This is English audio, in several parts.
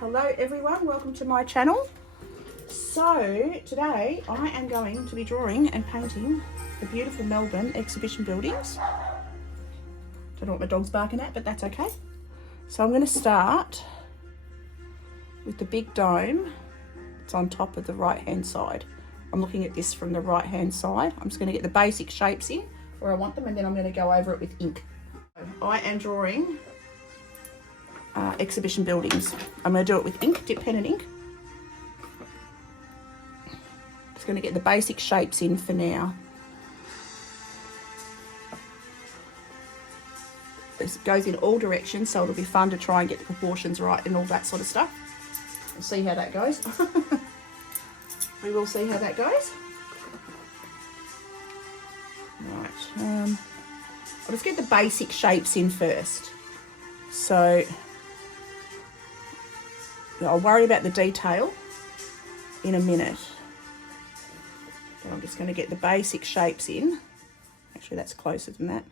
Hello everyone, welcome to my channel. So today I am going to be drawing and painting the beautiful Melbourne exhibition buildings. Don't know what my dog's barking at, but that's okay. So I'm going to start with the big dome. It's on top of the right hand side. I'm looking at this from the right hand side. I'm just going to get the basic shapes in where I want them, and then I'm going to go over it with ink. I am drawing exhibition buildings. I'm going to do it with ink, dip pen and ink. Just going to get the basic shapes in for now. This goes in all directions, so it'll be fun to try and get the proportions right and all that sort of stuff. We'll see how that goes. We will see how that goes. Right, I'll just get the basic shapes in first. So I'll worry about the detail in a minute. But I'm just going to get the basic shapes in. Actually, that's closer than that.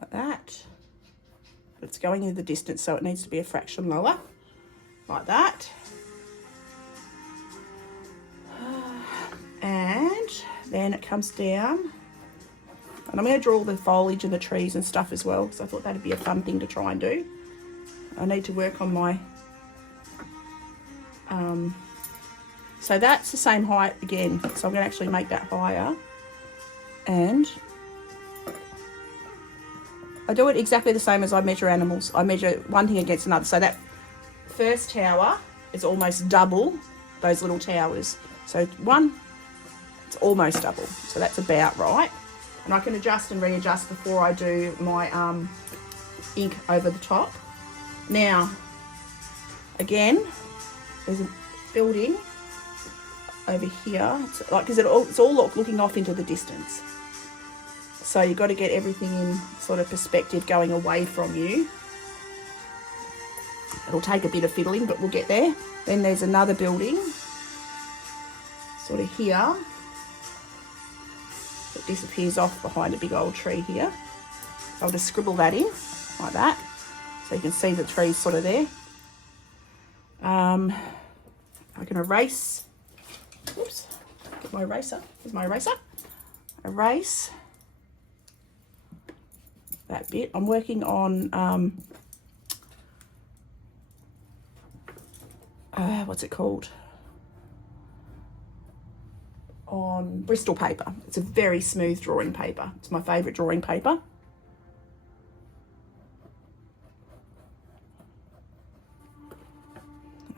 Like that. But it's going in the distance, so it needs to be a fraction lower. Like that. And then it comes down. And I'm going to draw all the foliage and the trees and stuff as well, because I thought that'd be a fun thing to try and do. I need to work on my... so that's the same height again, so I'm going to actually make that higher. And I do it exactly the same as I measure animals. I measure one thing against another. So that first tower is almost double those little towers. So one, it's almost double. So that's about right. And I can adjust and readjust before I do my ink over the top. Now, again, there's a building over here. It's like, because it's all looking off into the distance. So you've got to get everything in sort of perspective going away from you. It'll take a bit of fiddling, but we'll get there. Then there's another building, sort of here. It disappears off behind a big old tree here. So I'll just scribble that in like that, so you can see the trees sort of there. I can erase. Oops, get my eraser. Here's my eraser. Erase that bit. I'm working on what's it called? On Bristol paper. It's a very smooth drawing paper. It's my favourite drawing paper.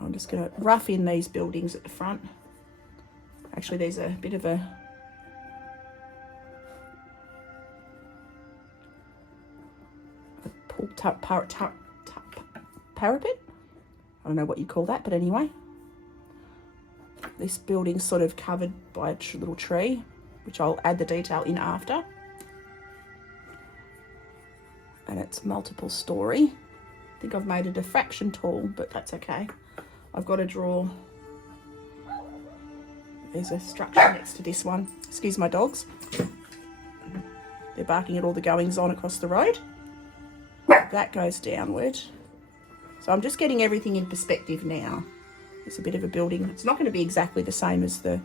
I'm just going to rough in these buildings at the front. Actually, there's a bit of a parapet. I don't know what you call that, but anyway. This building's sort of covered by a little tree, which I'll add the detail in after. And it's multiple story. I think I've made it a fraction tall, but that's okay. I've got to draw... There's a structure next to this one. Excuse my dogs. They're barking at all the goings on across the road. That goes downward. So I'm just getting everything in perspective now. It's a bit of a building. It's not going to be exactly the same as the...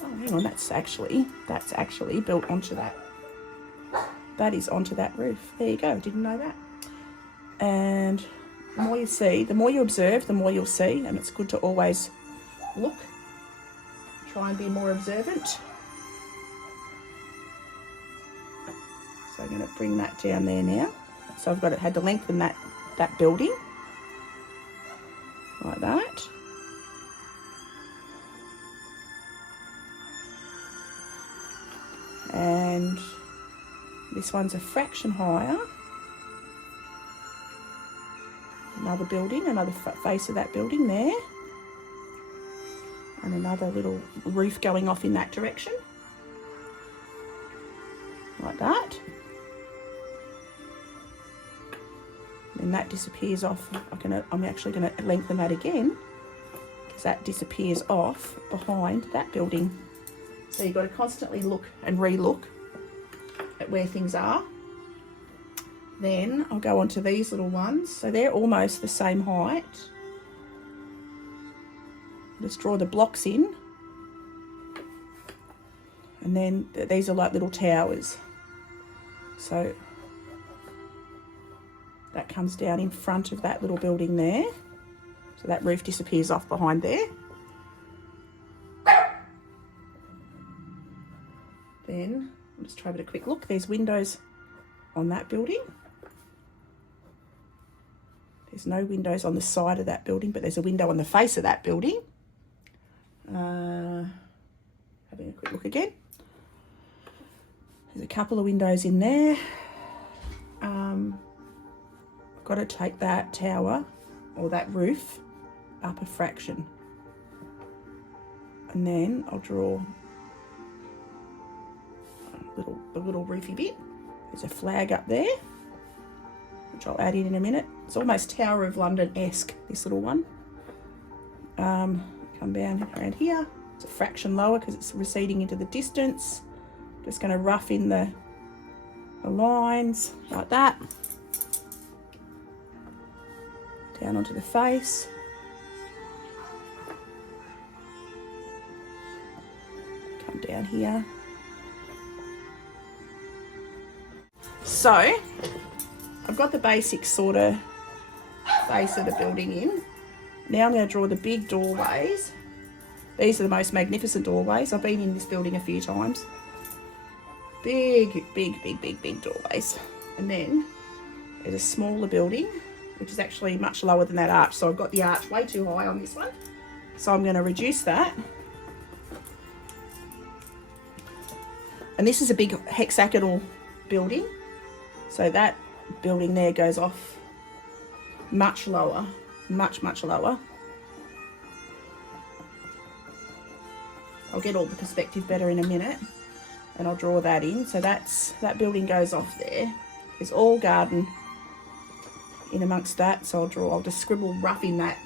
Oh, hang on, that's actually built onto that. That is onto that roof. There you go, didn't know that. And the more you see, the more you observe, the more you'll see, and it's good to always look. Try and be more observant. So I'm going to bring that down there now. So I've had to lengthen that building. Like that. And this one's a fraction higher. Another building, another face of that building there. And another little roof going off in that direction. Like that. And that disappears off. I'm actually going to lengthen that again, because that disappears off behind that building. So you've got to constantly look and re-look at where things are. Then I'll go on to these little ones. So they're almost the same height. Let's draw the blocks in. And then these are like little towers. So that comes down in front of that little building there. So that roof disappears off behind there. Then I'll just try a bit of a quick look. There's windows on that building. There's no windows on the side of that building, but there's a window on the face of that building. Having a quick look again. There's a couple of windows in there. I've got to take that tower or that roof up a fraction. And then I'll draw the little roofy bit. There's a flag up there, which I'll add in a minute. It's almost Tower of London-esque, this little one. Come down around here. It's a fraction lower because it's receding into the distance. Just going to rough in the lines like that. Down onto the face. Come down here. So, I've got the basic sort of face of the building in. Now I'm going to draw the big doorways. These are the most magnificent doorways. I've been in this building a few times. Big, big, big, big, big doorways. And then there's a smaller building, which is actually much lower than that arch. So I've got the arch way too high on this one. So I'm going to reduce that. And this is a big hexagonal building. So that building there goes off much lower, much, much lower. I'll get all the perspective better in a minute and I'll draw that in. So that building goes off there. There's all garden in amongst that. So I'll just scribble rough in that.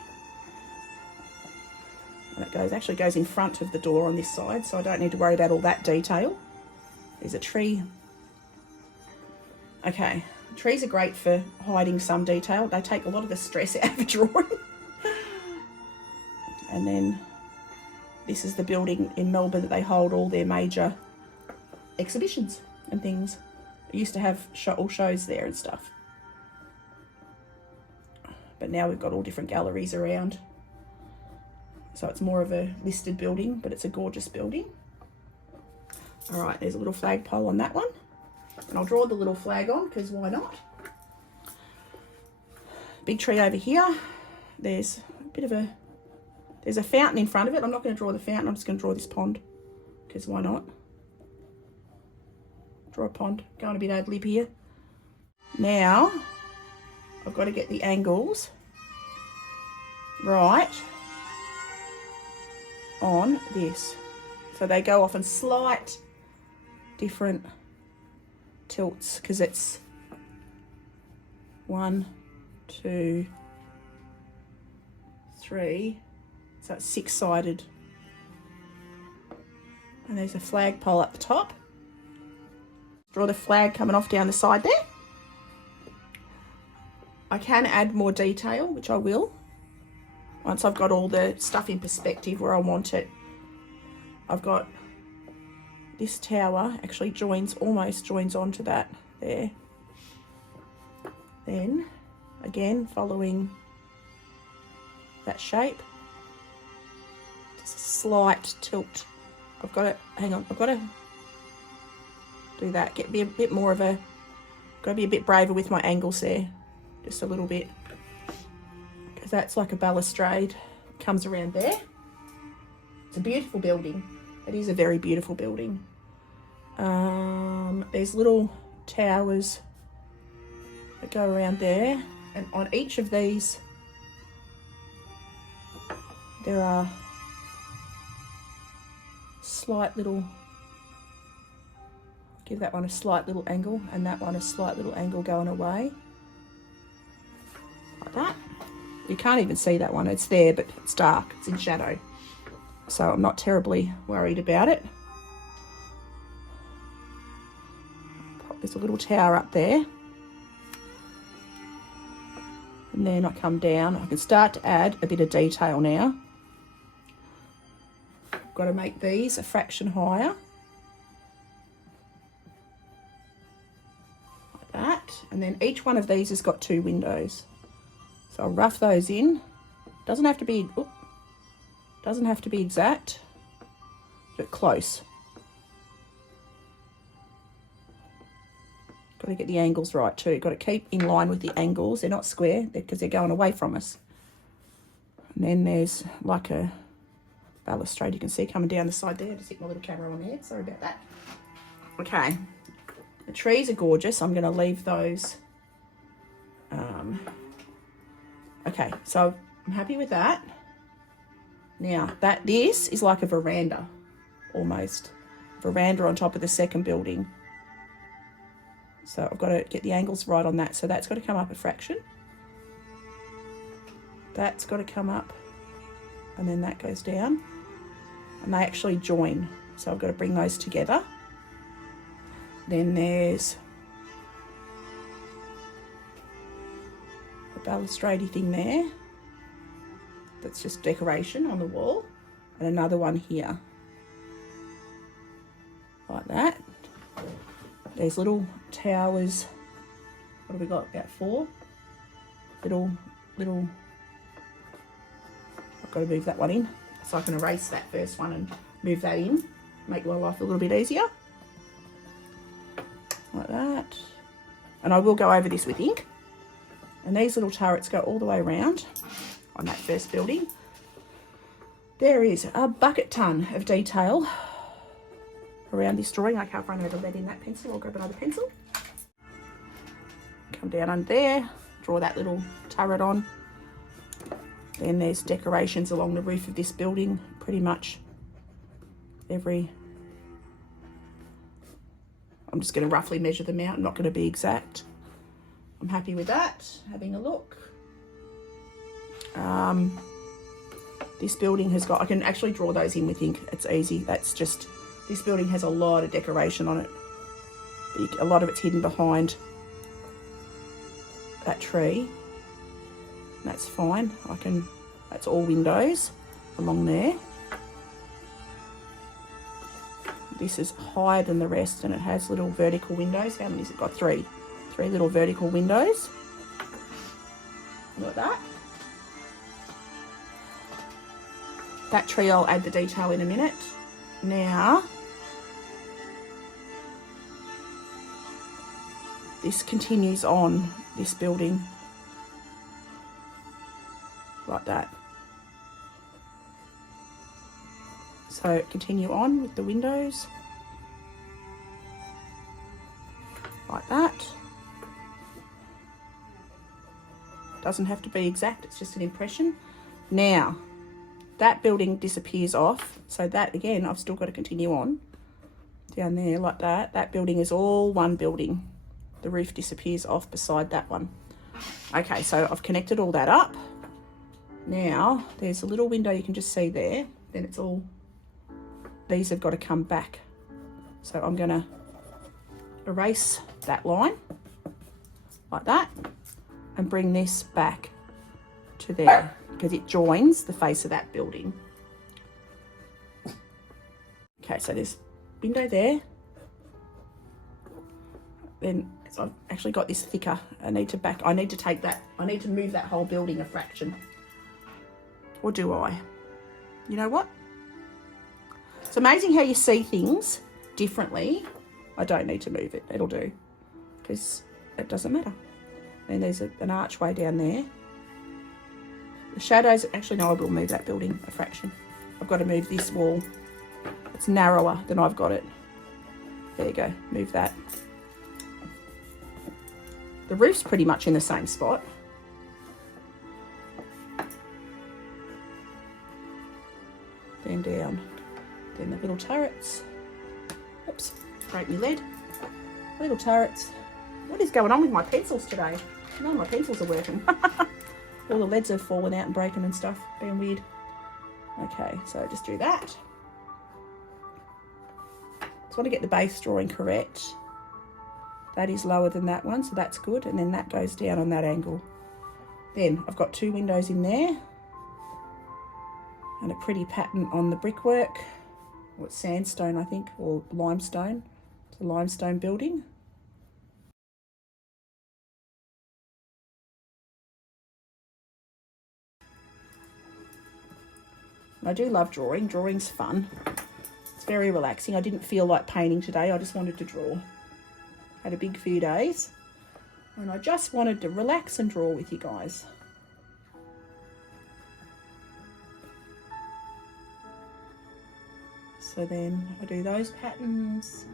And it actually goes in front of the door on this side. So I don't need to worry about all that detail. There's a tree. Okay, trees are great for hiding some detail. They take a lot of the stress out of a drawing. And then this is the building in Melbourne that they hold all their major exhibitions and things. They used to have all shows there and stuff. But now we've got all different galleries around. So it's more of a listed building, but it's a gorgeous building. All right, there's a little flagpole on that one. And I'll draw the little flag on because why not? Big tree over here. There's a fountain in front of it. I'm not going to draw the fountain. I'm just going to draw this pond because why not? Draw a pond. Going a bit ad lib here. Now I've got to get the angles right on this. So they go off in slight different tilts because it's 1, 2, 3, so it's 6-sided. And there's a flagpole at the top. Draw the flag coming off down the side there. I can add more detail, which I will, once I've got all the stuff in perspective where I want it. I've got this tower actually almost joins onto that there. Then, again, following that shape, just a slight tilt. I've got to do that. Be a bit more of a, got to be a bit braver with my angles there, just a little bit, because that's like a balustrade. It comes around there. It's a beautiful building. It is a very beautiful building. There's little towers that go around there, and on each of these there are slight little, give that one a slight little angle and that one a slight little angle going away like that. You can't even see that one, it's there but it's dark, it's in shadow, so I'm not terribly worried about it. There's a little tower up there. And then I come down. I can start to add a bit of detail now. Got to make these a fraction higher. Like that. And then each one of these has got 2 windows. So I'll rough those in. Doesn't have to be, doesn't have to be exact, but close. Got to get the angles right too. Got to keep in line with the angles. They're not square because they're going away from us. And then there's like a balustrade you can see coming down the side there. Just hit my little camera on there. Sorry about that. Okay. The trees are gorgeous. I'm going to leave those. Okay, so I'm happy with that. Now, this is like a veranda, almost. Veranda on top of the second building. So I've got to get the angles right on that. So that's got to come up a fraction. That's got to come up. And then that goes down. And they actually join. So I've got to bring those together. Then there's a balustrade thing there. That's just decoration on the wall. And another one here. Like that. There's little towers. What have we got? About 4. Little. I've got to move that one in. So I can erase that first one and move that in. Make my life a little bit easier. Like that. And I will go over this with ink. And these little turrets go all the way around on that first building. There is a bucket ton of detail around this drawing. I can't run out of lead in that pencil. I'll grab another pencil. Come down under there, draw that little turret on. Then there's decorations along the roof of this building, pretty much every... I'm just going to roughly measure them out. I'm not going to be exact. I'm happy with that. Having a look. This building has got... I can actually draw those in with ink. It's easy. That's just... This building has a lot of decoration on it. A lot of it's hidden behind that tree. That's fine. That's all windows along there. This is higher than the rest and it has little vertical windows. How many has it got? 3. 3 little vertical windows. Like that. That tree I'll add the detail in a minute. Now, this continues on this building like that. So continue on with the windows like that. Doesn't have to be exact, it's just an impression. Now, that building disappears off, so that again I've still got to continue on down there like that. That building is all one building. The roof disappears off beside that one. Okay, so I've connected all that up. Now there's a little window you can just see there. Then it's all, these have got to come back. So I'm going to erase that line like that and bring this back to there because it joins the face of that building. Okay, so there's window there. Then so I've actually got this thicker. I need to move that whole building a fraction. Or do I? You know what? It's amazing how you see things differently. I don't need to move it. It'll do. Because it doesn't matter. And there's an archway down there. The shadows, actually no, I will move that building a fraction. I've got to move this wall. It's narrower than I've got it. There you go, move that. The roof's pretty much in the same spot. Then down. Then the little turrets. Oops, break me lead. Little turrets. What is going on with my pencils today? None of my pencils are working. All the leads have fallen out and broken and stuff. Being weird. Okay, so just do that. Just want to get the base drawing correct. That is lower than that one, so that's good. And then that goes down on that angle. Then I've got 2 windows in there and a pretty pattern on the brickwork. Well, it's sandstone, I think, or limestone. It's a limestone building. I do love drawing. Drawing's fun. It's very relaxing. I didn't feel like painting today. I just wanted to draw. Had a big few days and I just wanted to relax and draw with you guys. So then I do those patterns.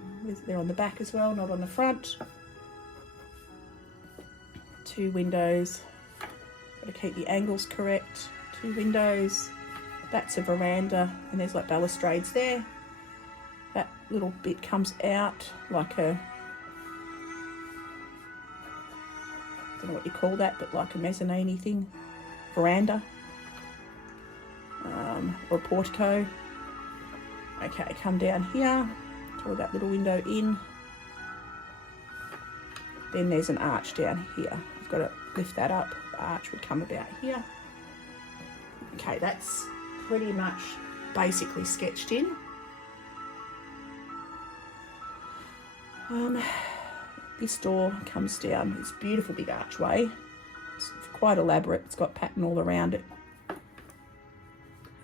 They're on the back as well, not on the front. 2 windows. Got to keep the angles correct. 2 windows. That's a veranda and there's like balustrades there. That little bit comes out like a, I don't know what you call that, but like a mezzanine thing. Veranda. Or a portico. Okay, come down here, draw that little window in. Then there's an arch down here. I've got to lift that up. The arch would come about here. Okay, that's pretty much basically sketched in. This door comes down. It's a beautiful big archway. It's quite elaborate. It's got pattern all around it.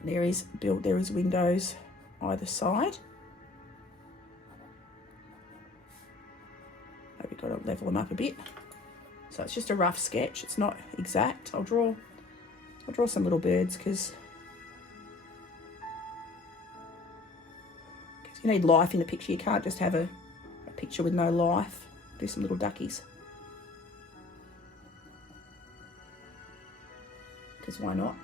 There is windows either side. Maybe got to level them up a bit. So it's just a rough sketch. It's not exact. I'll draw some little birds because you need life in a picture. You can't just have a picture with no life. Do some little duckies. Because why not?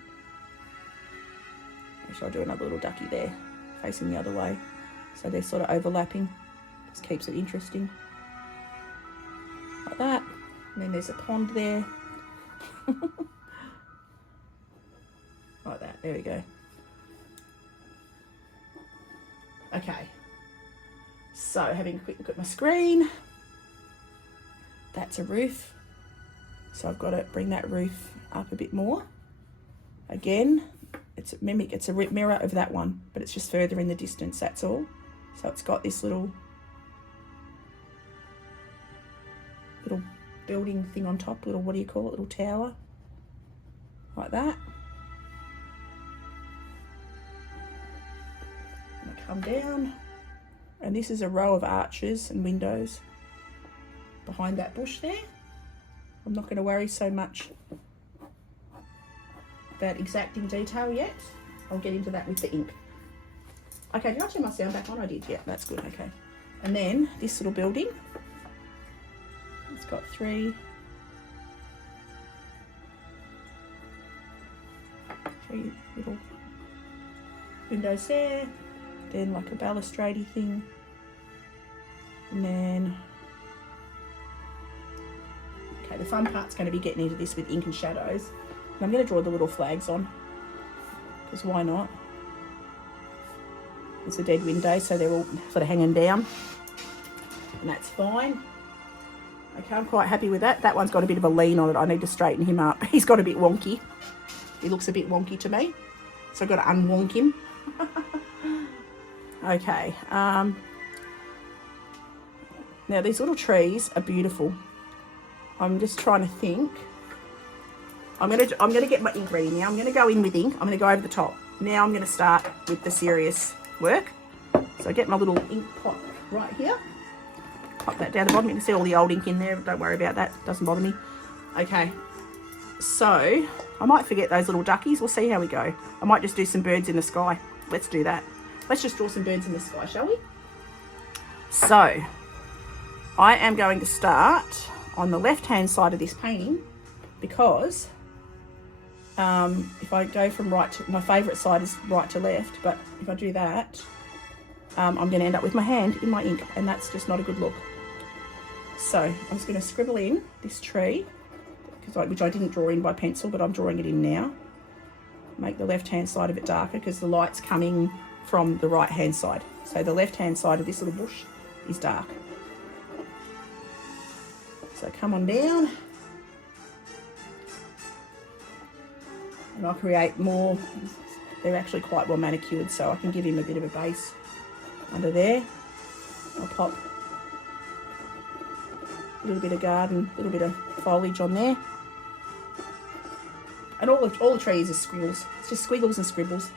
Actually, I'll do another little ducky there, facing the other way. So they're sort of overlapping. Just keeps it interesting. Like that. And then there's a pond there. Like that. There we go. Okay. So having a quick look at my screen. That's a roof. So I've got to bring that roof up a bit more. Again, it's a mirror of that one, but it's just further in the distance, that's all. So it's got this little building thing on top, what do you call it, little tower, like that. And I come down, and this is a row of arches and windows behind that bush there. I'm not going to worry so much about exacting detail yet. I'll get into that with the ink. Okay, did I turn my sound back on? I did, yeah, that's good, okay. And then this little building, it's got 3 little windows there, then like a balustrade thing, and then, okay, the fun part's going to be getting into this with ink and shadows. And I'm going to draw the little flags on, because why not? It's a dead window, so they're all sort of hanging down, and that's fine. Okay, I'm quite happy with that. That one's got a bit of a lean on it. I need to straighten him up. He's got a bit wonky. He looks a bit wonky to me, so I've got to unwonk him. Okay. Now these little trees are beautiful. I'm just trying to think. I'm gonna get my ink ready now. I'm gonna go in with ink. I'm gonna go over the top. Now I'm gonna start with the serious work. So I get my little ink pot right here. Pop that down the bottom. You can see all the old ink in there. Don't worry about that. Doesn't bother me. Okay. So I might forget those little duckies. We'll see how we go. I might just do some birds in the sky. Let's do that. Let's just draw some birds in the sky, shall we? So I am going to start on the left-hand side of this painting because if I go from right to, my favourite side is right to left, but if I do that, I'm going to end up with my hand in my ink, and that's just not a good look. So I'm just going to scribble in this tree, which I didn't draw in by pencil, but I'm drawing it in now. Make the left-hand side of it darker because the light's coming from the right-hand side. So the left-hand side of this little bush is dark. So come on down. And I'll create more. They're actually quite well manicured, so I can give him a bit of a base under there. I'll pop a little bit of garden, a little bit of foliage on there. And all the trees are squiggles. It's just squiggles and scribbles.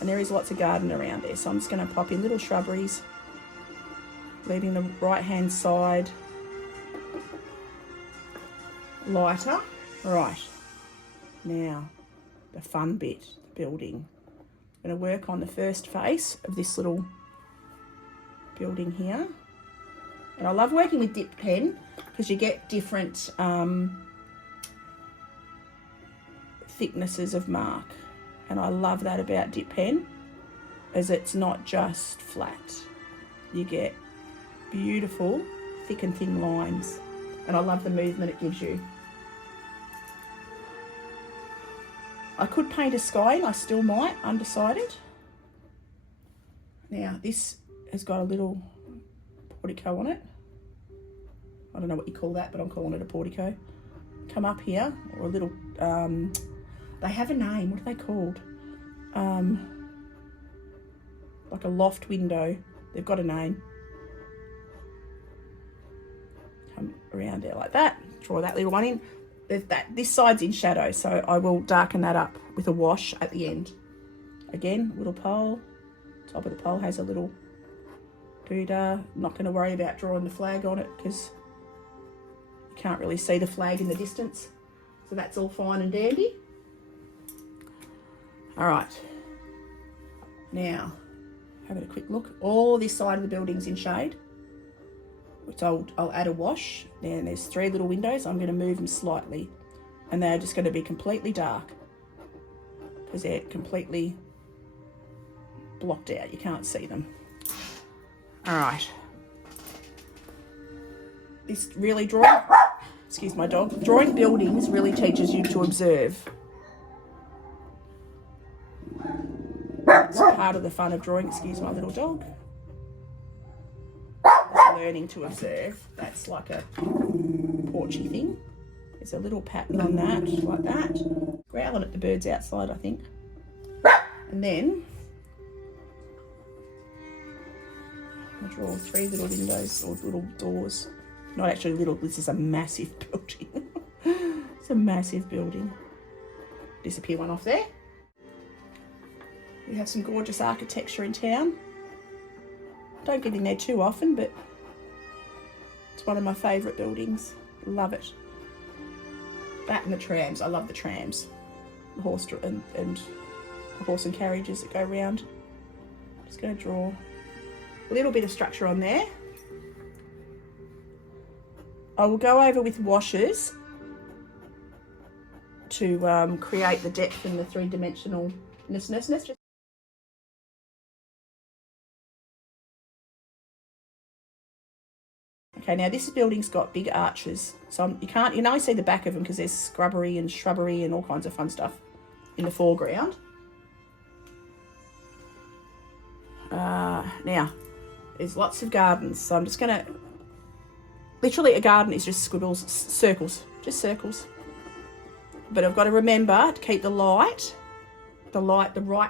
And there is lots of garden around there. So I'm just going to pop in little shrubberies, leaving the right-hand side lighter. Right, now the fun bit, the building. I'm going to work on the first face of this little building here. And I love working with dip pen because you get different thicknesses of mark. And I love that about dip pen, as it's not just flat. You get beautiful thick and thin lines. And I love the movement it gives you. I could paint a sky in, I still might, undecided. Now this has got a little portico on it. I don't know what you call that, but I'm calling it a portico. Come up here, or a little, they have a name, what are they called? Like a loft window, they've got a name. Come around there like that, draw that little one in. This side's in shadow, so I will darken that up with a wash at the end. Again, little pole, top of the pole has a little doodah. Not going to worry about drawing the flag on it because you can't really see the flag in the distance. So that's all fine and dandy. All right, now having a quick look. All this side of the building's in shade, which I'll add a wash. Then there's 3 little windows. I'm going to move them slightly, and they're just going to be completely dark because they're completely blocked out. You can't see them. All right. This really excuse my dog. Drawing buildings really teaches you to observe. It's part of the fun of drawing. Excuse my little dog. Learning to observe. That's like a porchy thing. There's a little pattern on that, like that. Growling at the birds outside, I think. And then I draw 3 little windows or little doors. Not actually little, this is a massive building. It's a massive building. Disappear one off there. We have some gorgeous architecture in town. Don't get in there too often, but it's one of my favourite buildings. Love it. That and the trams. I love the trams. The horse and the horse and carriages that go around. Just going to draw a little bit of structure on there. I will go over with washes to create the depth and the 3-dimensionalness. Okay, now this building's got big arches, so you can only see the back of them because there's scrubbery and shrubbery and all kinds of fun stuff in the foreground. Now, there's lots of gardens, so I'm just going to... Literally, a garden is just squiggles, circles, just circles. But I've got to remember to keep the right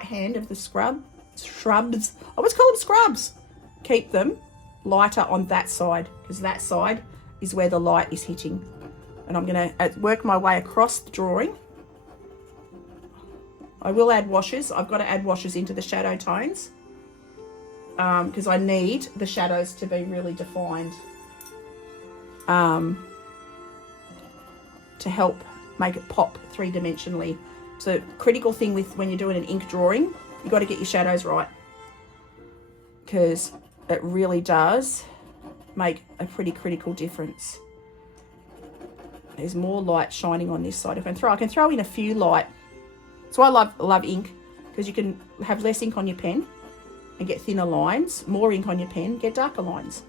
hand of the shrubs. I always call them scrubs. Keep them lighter on that side, because that side is where the light is hitting. And I'm going to work my way across the drawing. I will add washes. I've got to add washes into the shadow tones because I need the shadows to be really defined to help make it pop 3-dimensionally. So critical thing with when you're doing an ink drawing, you've got to get your shadows right, because it really does make a pretty critical difference. There's more light shining on this side. I can throw in a few light. So I love ink, because you can have less ink on your pen and get thinner lines, more ink on your pen, get darker lines.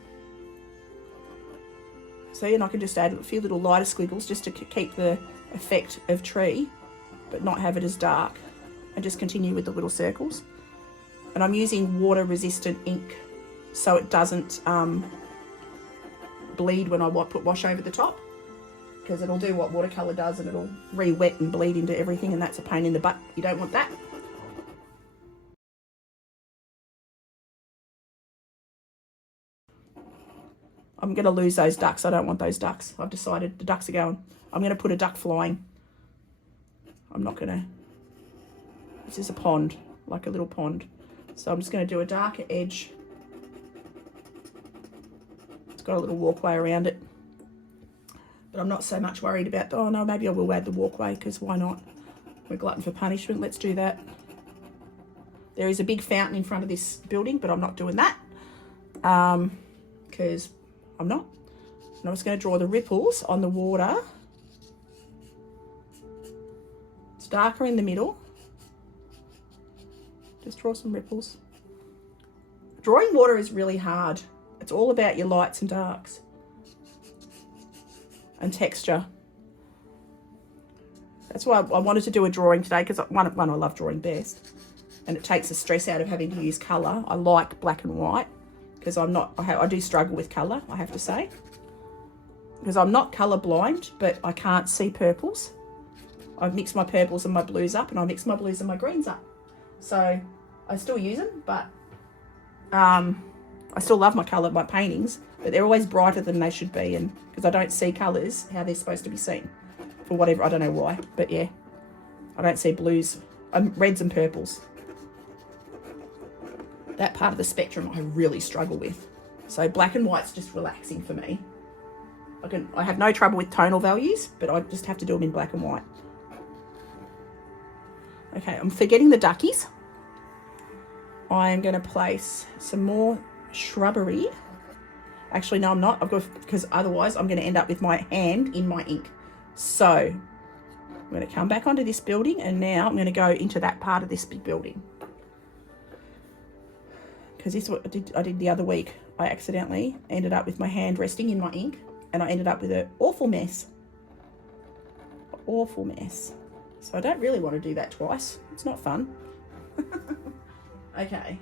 See, and I can just add a few little lighter squiggles just to keep the effect of tree, but not have it as dark, and just continue with the little circles. And I'm using water resistant ink so it doesn't bleed when I put wash over the top. because it'll do what watercolour does and it'll re-wet and bleed into everything, and that's a pain in the butt. You don't want that. I'm going to lose those ducks. I don't want those ducks. I've decided the ducks are going. I'm going to put a duck flying. I'm not going to. This is a pond, like a little pond. So I'm just going to do a darker edge. It's got a little walkway around it. But I'm not so much worried about, oh no, maybe I will add the walkway, because why not? We're glutton for punishment. Let's do that. There is a big fountain in front of this building, but I'm not doing that. Because I'm not. And I'm just going to draw the ripples on the water. It's darker in the middle. Just draw some ripples. Drawing water is really hard. It's all about your lights and darks and texture. That's why I wanted to do a drawing today, because one, I love drawing best, and it takes the stress out of having to use colour. I like black and white, because I do struggle with colour, I have to say, because I'm not colour blind, but I can't see purples. I mix my purples and my blues up, and I mix my blues and my greens up. So I still use them, but I still love my paintings, but they're always brighter than they should be, and because I don't see colours how they're supposed to be seen, for whatever, I don't know why, but yeah, I don't see blues, reds and purples. That part of the spectrum I really struggle with. So black and white's just relaxing for me. I have no trouble with tonal values, but I just have to do them in black and white. Okay, I'm forgetting the duckies. I'm going to place some more shrubbery. Actually, no, I'm not. Because otherwise I'm going to end up with my hand in my ink. So I'm going to come back onto this building, and now I'm going to go into that part of this big building. Because this is what I did the other week. I accidentally ended up with my hand resting in my ink, and I ended up with an awful mess. Awful mess. So I don't really want to do that twice. It's not fun. Okay.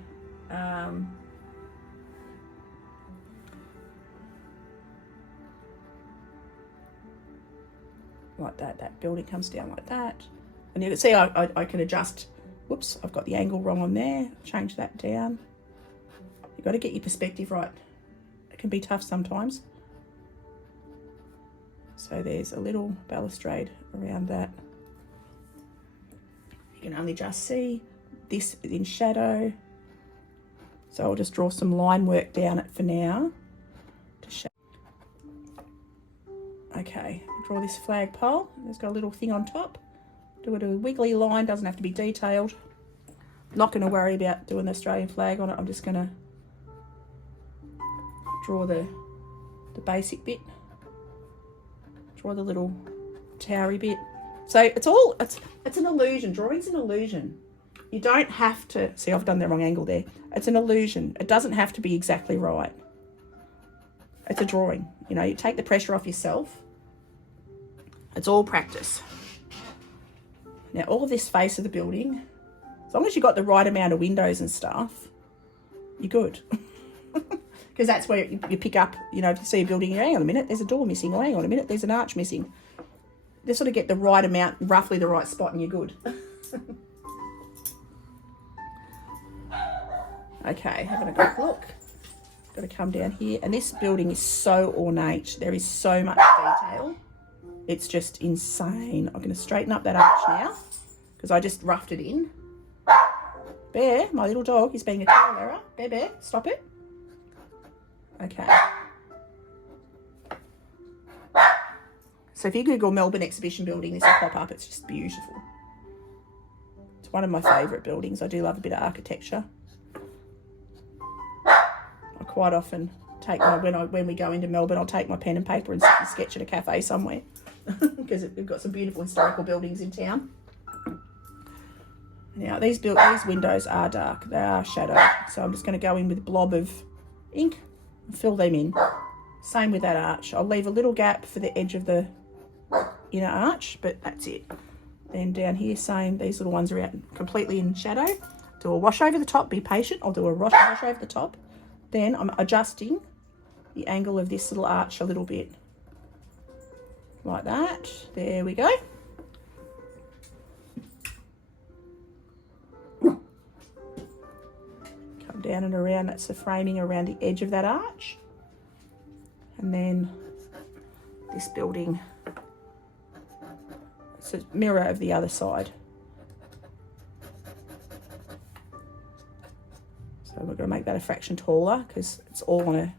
Like that. That building comes down like that. And you can see I can adjust. Whoops, I've got the angle wrong on there. Change that down. You've got to get your perspective right. It can be tough sometimes. So there's a little balustrade around that. You can only just see this in shadow. So I'll just draw some line work down it for now. Okay, draw this flagpole. It's got a little thing on top. Do it a wiggly line, doesn't have to be detailed. Not going to worry about doing the Australian flag on it. I'm just going to draw the basic bit. Draw the little towery bit. So it's an illusion. Drawing's an illusion. You don't have to, see, I've done the wrong angle there. It's an illusion. It doesn't have to be exactly right. It's a drawing. You know, you take the pressure off yourself. It's all practice. Now, all of this face of the building, as long as you've got the right amount of windows and stuff, you're good. Because that's where you pick up, you know, if you see a building, hang on a minute, there's a door missing, or hang on a minute, there's an arch missing. Just sort of get the right amount, roughly the right spot, and you're good. Okay, having a quick look. Got to come down here. And this building is so ornate. There is so much detail. It's just insane. I'm going to straighten up that arch now, because I just roughed it in. Bear, my little dog, is being a tail error. Bear, stop it. Okay. So if you Google Melbourne Exhibition Building, this will pop up. It's just beautiful. It's one of my favourite buildings. I do love a bit of architecture. I quite often take when we go into Melbourne, I'll take my pen and paper and sit and sketch at a cafe somewhere, because we've got some beautiful historical buildings in town. Now these windows are dark. They are shadowed. So I'm just going to go in with a blob of ink and fill them in. Same with that arch. I'll leave a little gap for the edge of the inner arch, but that's it. Then down here, same. These little ones are out completely in shadow. Do a wash over the top. Be patient. I'll do a wash over the top. Then I'm adjusting the angle of this little arch a little bit. like that. There we go. Come down and around, that's the framing around the edge of that arch. And then this building, it's a mirror of the other side. So we're going to make that a fraction taller because it's all on a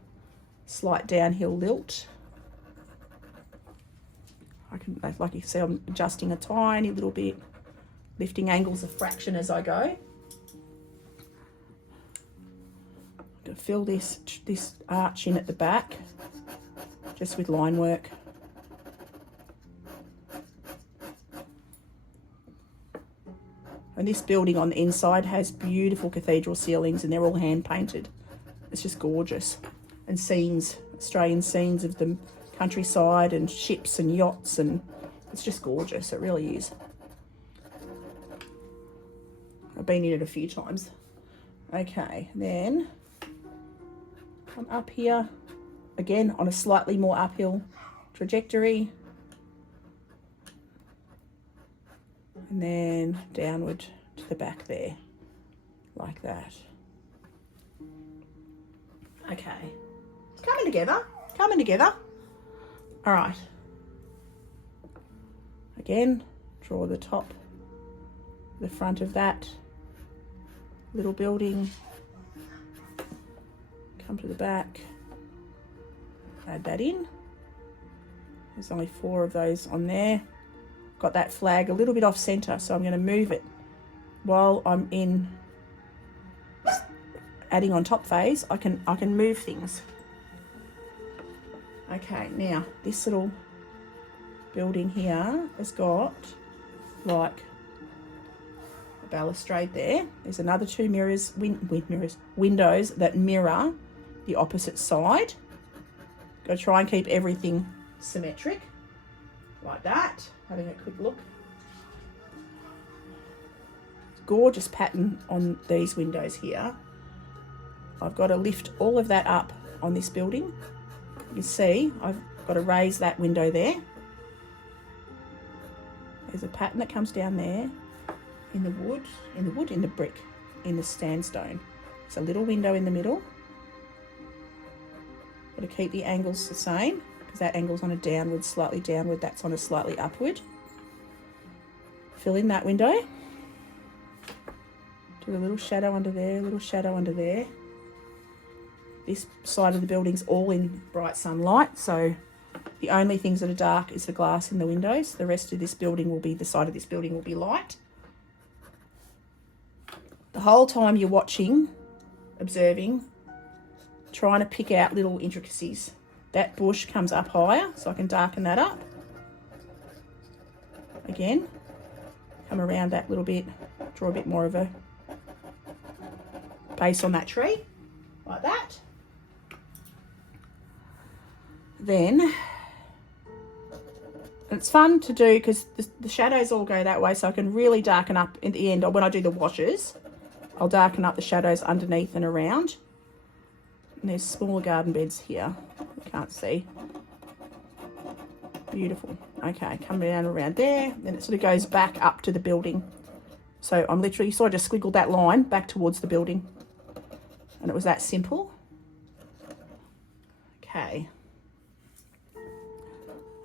slight downhill lilt. I can, like you can see, I'm adjusting a tiny little bit, lifting angles a fraction as I go. I'm going to fill this arch in at the back just with line work. And this building on the inside has beautiful cathedral ceilings and they're all hand painted. It's just gorgeous. And scenes, Australian scenes of the countryside and ships and yachts, and it's just gorgeous. It really is. I've been in it a few times. Okay, then I'm up here again on a slightly more uphill trajectory, and then downward to the back there, like that. Okay, it's coming together, coming together. All right, again, draw the top, the front of that little building, come to the back, add that in. There's only 4 of those on there. Got that flag a little bit off center, so I'm going to move it while I'm in adding on top phase. I can move things. Okay, now this little building here has got like a balustrade there. There's another 2 mirrors, windows that mirror the opposite side. Got to try and keep everything symmetric, like that. Having a quick look. Gorgeous pattern on these windows here. I've got to lift all of that up on this building. You can see I've got to raise that window there. There's a pattern that comes down there in the wood, in the brick, in the sandstone. It's a little window in the middle. Got to keep the angles the same because that angle's on a downward, slightly downward. That's on a slightly upward. Fill in that window. Do a little shadow under there, a little shadow under there. This side of the building's all in bright sunlight, so the only things that are dark is the glass in the windows. The rest of this building will be, the side of this building will be light. The whole time you're watching, observing, trying to pick out little intricacies. That bush comes up higher, so I can darken that up. Again, come around that little bit, draw a bit more of a base on that tree, like that. Then, and it's fun to do because the shadows all go that way, so I can really darken up in the end, or when I do the washes, I'll darken up the shadows underneath and around. And there's smaller garden beds here, you can't see. Beautiful. Okay, come down around there, then it sort of goes back up to the building. So I'm literally, so I just squiggled that line back towards the building. And it was that simple. Okay.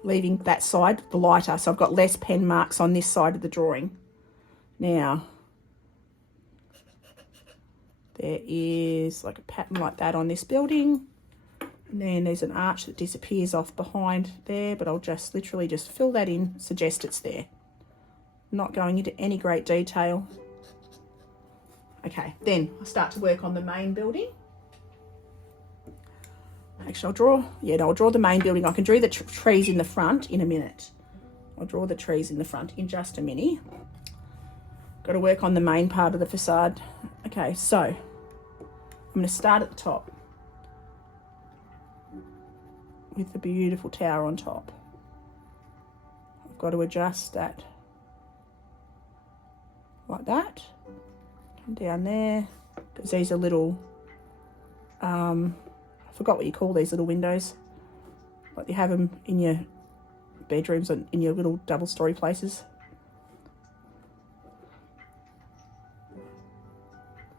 Leaving that side the lighter, so I've got less pen marks on this side of the drawing. Now, there is like a pattern like that on this building. And then there's an arch that disappears off behind there, but I'll just literally just fill that in, suggest it's there. Not going into any great detail. Okay, then I start to work on the main building. Actually, I'll draw the main building. I can draw the trees in the front in a minute. I'll draw the trees in the front in just a minute. Got to work on the main part of the facade. Okay, so I'm going to start at the top with the beautiful tower on top. I've got to adjust that like that. Come down there, because these are little, I forgot what you call these little windows, but you have them in your bedrooms and in your little double-story places.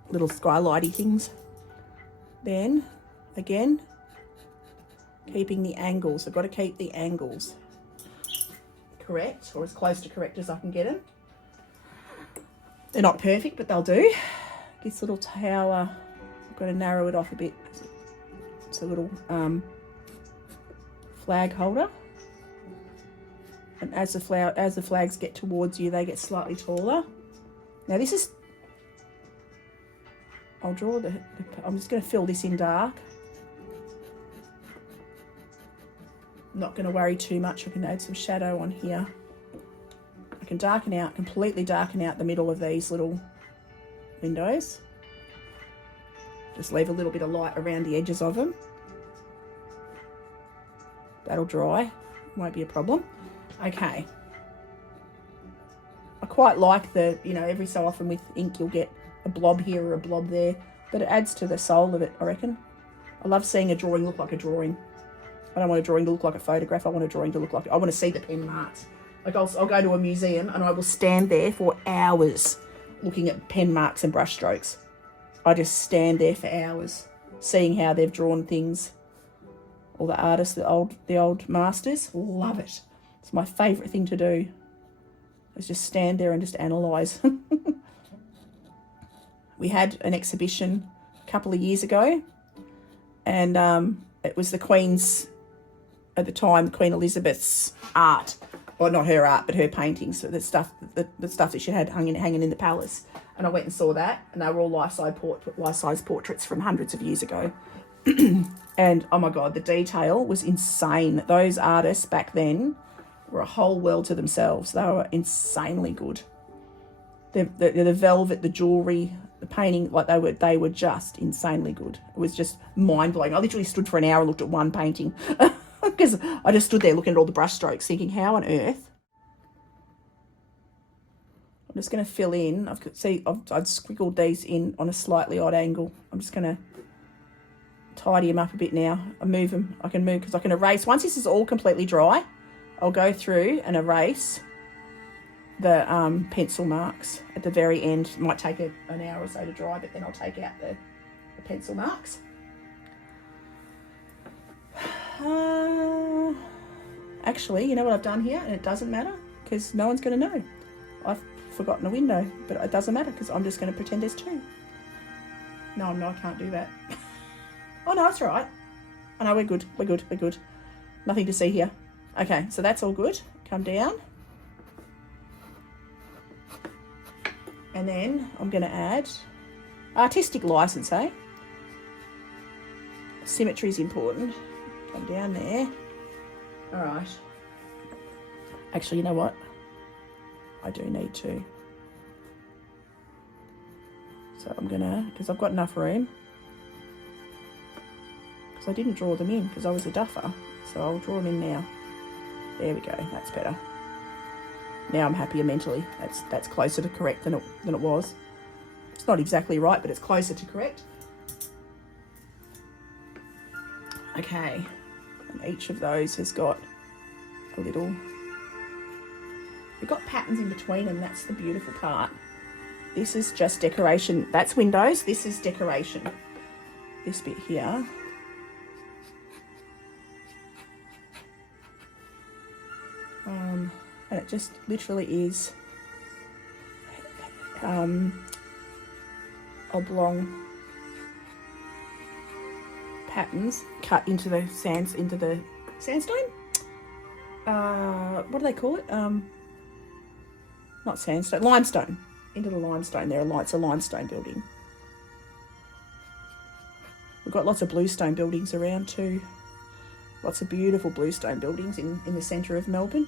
Little skylighty things. Then, again, keeping the angles. I've got to keep the angles correct, or as close to correct as I can get them. They're not perfect, but they'll do. This little tower, I've got to narrow it off a bit. It's a little flag holder. And as the flags get towards you, they get slightly taller. Now this is, I'll draw I'm just going to fill this in dark. I'm not going to worry too much. I can add some shadow on here. I can darken out, completely darken out the middle of these little windows. Just leave a little bit of light around the edges of them. That'll dry, won't be a problem. Okay. I quite like the, you know, every so often with ink you'll get a blob here or a blob there, but it adds to the soul of it, I reckon. I love seeing a drawing look like a drawing. I don't want a drawing to look like a photograph. I want a drawing to look like, I want to see the pen marks. Like I'll go to a museum and I will stand there for hours looking at pen marks and brush strokes. I just stand there for hours seeing how they've drawn things. All the artists, the old masters, love it. It's my favourite thing to do. Is just stand there and just analyse. We had an exhibition a couple of years ago, and it was the Queen's, at the time, Queen Elizabeth's art. Well, not her art, but her paintings, so the stuff that she had hanging in the palace. And I went and saw that, and they were all life-size portraits from hundreds of years ago. And oh my God, the detail was insane. Those artists back then were a whole world to themselves. They were insanely good. The velvet, the jewellery, the painting, like they were just insanely good. It was just mind-blowing. I literally stood for an hour and looked at one painting because I just stood there looking at all the brush strokes thinking, how on earth? I'm just going to fill in. I've squiggled these in on a slightly odd angle. I'm just going to tidy them up a bit now. I move them. I can move because I can erase. Once this is all completely dry, I'll go through and erase the pencil marks at the very end. It might take an hour or so to dry, but then I'll take out the pencil marks. Actually, you know what I've done here? And it doesn't matter because no one's going to know. I've forgotten a window, but it doesn't matter because I'm just going to pretend there's two. No, I can't do that. Oh, no, it's all right. Oh, no, we're good. We're good. We're good. Nothing to see here. Okay, so that's all good. Come down. And then I'm going to add artistic license, eh? Symmetry is important. Come down there. All right. Actually, you know what? I do need to. So I'm going to, because I've got enough room. Because I didn't draw them in because I was a duffer. So I'll draw them in now. There we go. That's better. Now I'm happier mentally. That's closer to correct than it was. It's not exactly right, but it's closer to correct. Okay. And each of those has got a little... We've got patterns in between them. That's the beautiful part. This is just decoration. That's windows. This is decoration. This bit here. And it just literally is oblong patterns cut into the sandstone. What do they call it? Not sandstone, limestone. Into the limestone. It's a limestone building. We've got lots of bluestone buildings around too. Lots of beautiful bluestone buildings in the centre of Melbourne.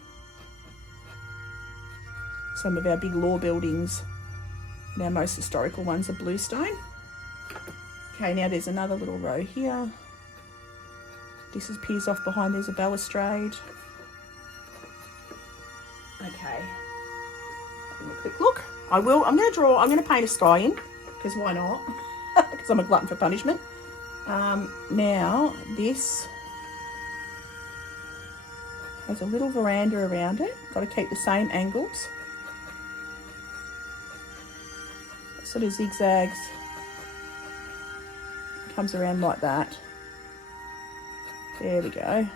Some of our big law buildings and our most historical ones are bluestone. Okay, now there's another little row here. This is piers off behind, there's a balustrade. Okay. Having a quick look. I'm going to paint a sky in, because why not? Because I'm a glutton for punishment. Now, this... There's a little veranda around it. Got to keep the same angles. It sort of zigzags. Comes around like that. There we go.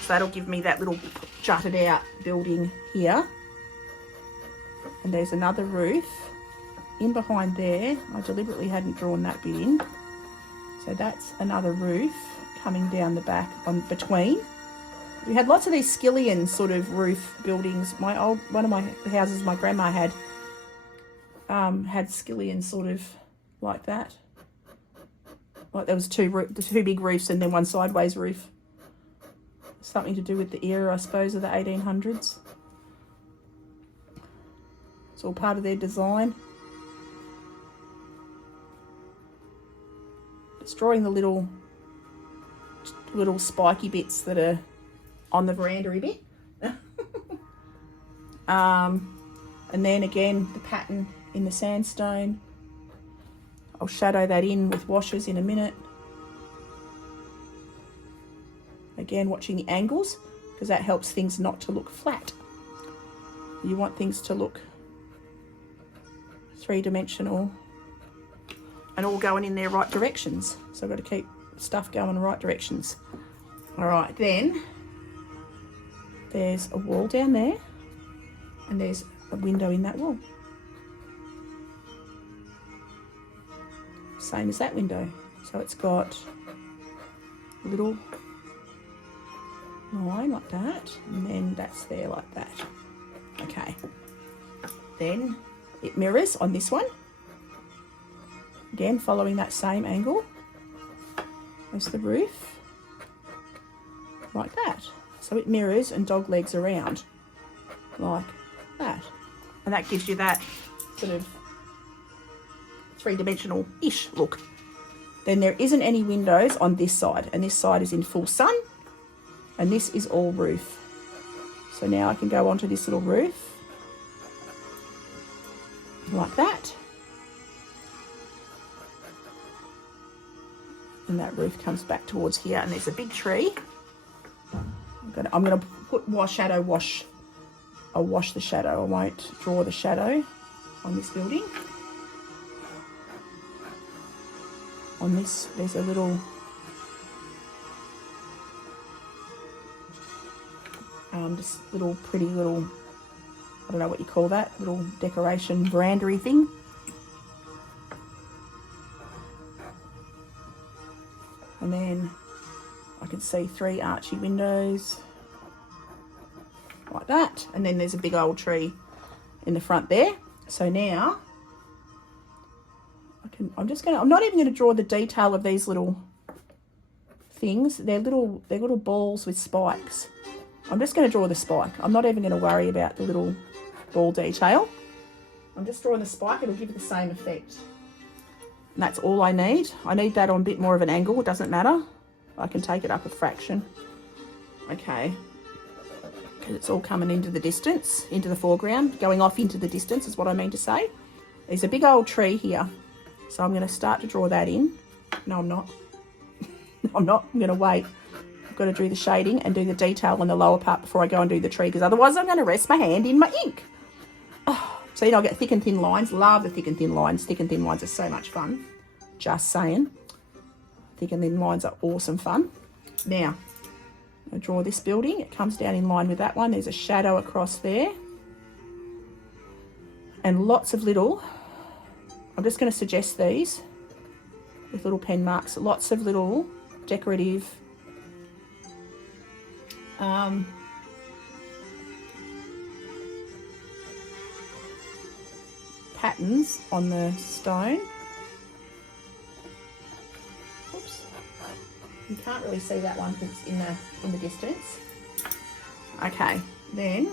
So that'll give me that little jutted out building here. And there's another roof in behind there. I deliberately hadn't drawn that bit in. So that's another roof coming down the back on between. We had lots of these skillion sort of roof buildings. One of my houses my grandma had skillion sort of like that. Like there was two big roofs and then one sideways roof. Something to do with the era, I suppose, of the 1800s. It's all part of their design. It's drawing the little spiky bits that are on the veranda a bit. And then again, the pattern in the sandstone. I'll shadow that in with washes in a minute. Again, watching the angles, because that helps things not to look flat. You want things to look three-dimensional and all going in their right directions. So I've got to keep stuff going in the right directions. All right, then there's a wall down there and there's a window in that wall. Same as that window. So it's got a little line like that, and then that's there like that. Okay. Then it mirrors on this one. Again, following that same angle as the roof. Like that. So it mirrors and dog legs around. Like that. And that gives you that sort of three-dimensional-ish look. Then there isn't any windows on this side, and this side is in full sun, and this is all roof. So now I can go onto this little roof like that, and that roof comes back towards here, and there's a big tree. I'm gonna put I'll wash the shadow. I won't draw the shadow on this building. On this, there's a little just little pretty little, I don't know what you call that, little decoration verandah-y thing. And then I can see 3 archy windows like that, and then there's a big old tree in the front there. So now I'm not even going to draw the detail of these little things. They're little balls with spikes. I'm just going to draw the spike. I'm not even going to worry about the little ball detail. I'm just drawing the spike. It'll give it the same effect. And that's all I need. I need that on a bit more of an angle. It doesn't matter. I can take it up a fraction. Okay. Because it's all coming into the distance, into the foreground. Going off into the distance is what I mean to say. There's a big old tree here. So I'm going to start to draw that in. No, I'm not. I'm not. I'm going to wait. I've got to do the shading and do the detail on the lower part before I go and do the tree, because otherwise I'm going to rest my hand in my ink. Oh, so, I'll get thick and thin lines. Love the thick and thin lines. Thick and thin lines are so much fun. Just saying. Thick and thin lines are awesome fun. Now, I draw this building. It comes down in line with that one. There's a shadow across there. And lots of little... I'm just going to suggest these with little pen marks. Lots of little decorative patterns on the stone. Oops. You can't really see that one because it's in the distance. Okay, then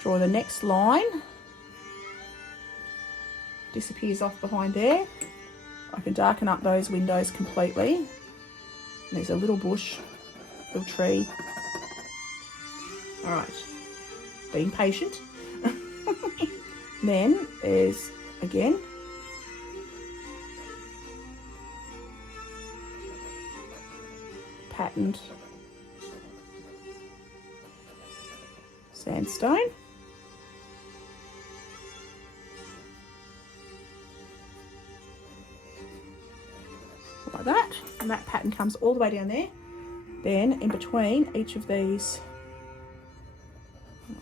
draw the next line. Disappears off behind there. I can darken up those windows completely. And there's a little bush, little tree. All right, being patient. Then there's, again, patterned sandstone. Like that, and that pattern comes all the way down there. Then in between each of these,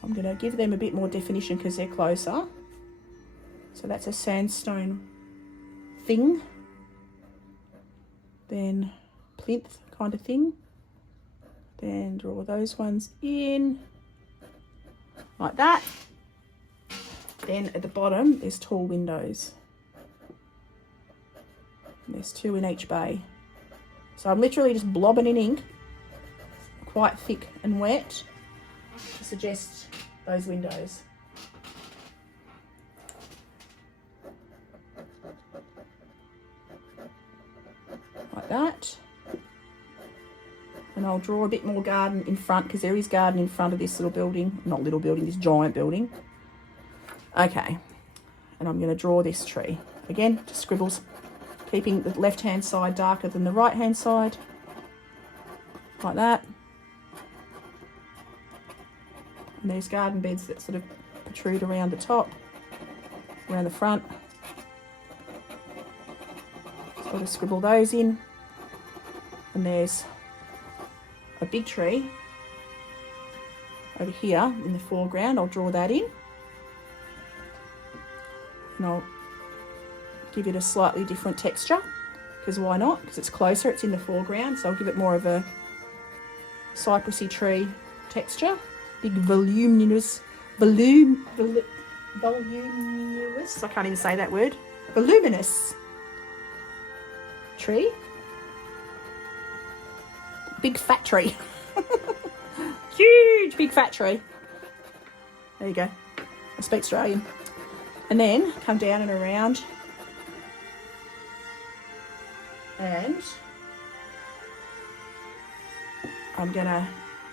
I'm going to give them a bit more definition because they're closer. So that's a sandstone thing, then plinth kind of thing. Then draw those ones in like that. Then at the bottom there's tall windows. And there's 2 in each bay. So I'm literally just blobbing in ink, quite thick and wet, to suggest those windows. Like that. And I'll draw a bit more garden in front because there is garden in front of this little building. Not little building, this giant building. Okay. And I'm going to draw this tree. Again, just scribbles. Keeping the left-hand side darker than the right-hand side. Like that. And there's garden beds that sort of protrude around the top, around the front. So I'll just scribble those in. And there's a big tree over here in the foreground. I'll draw that in. And I'll give it a slightly different texture, because why not? Because it's closer, it's in the foreground, so I'll give it more of a cypressy tree texture. Big voluminous, voluminous, I can't even say that word, voluminous tree. Big fat tree. Huge big fat tree. There you go. I speak Australian. And then come down and around. And I'm going to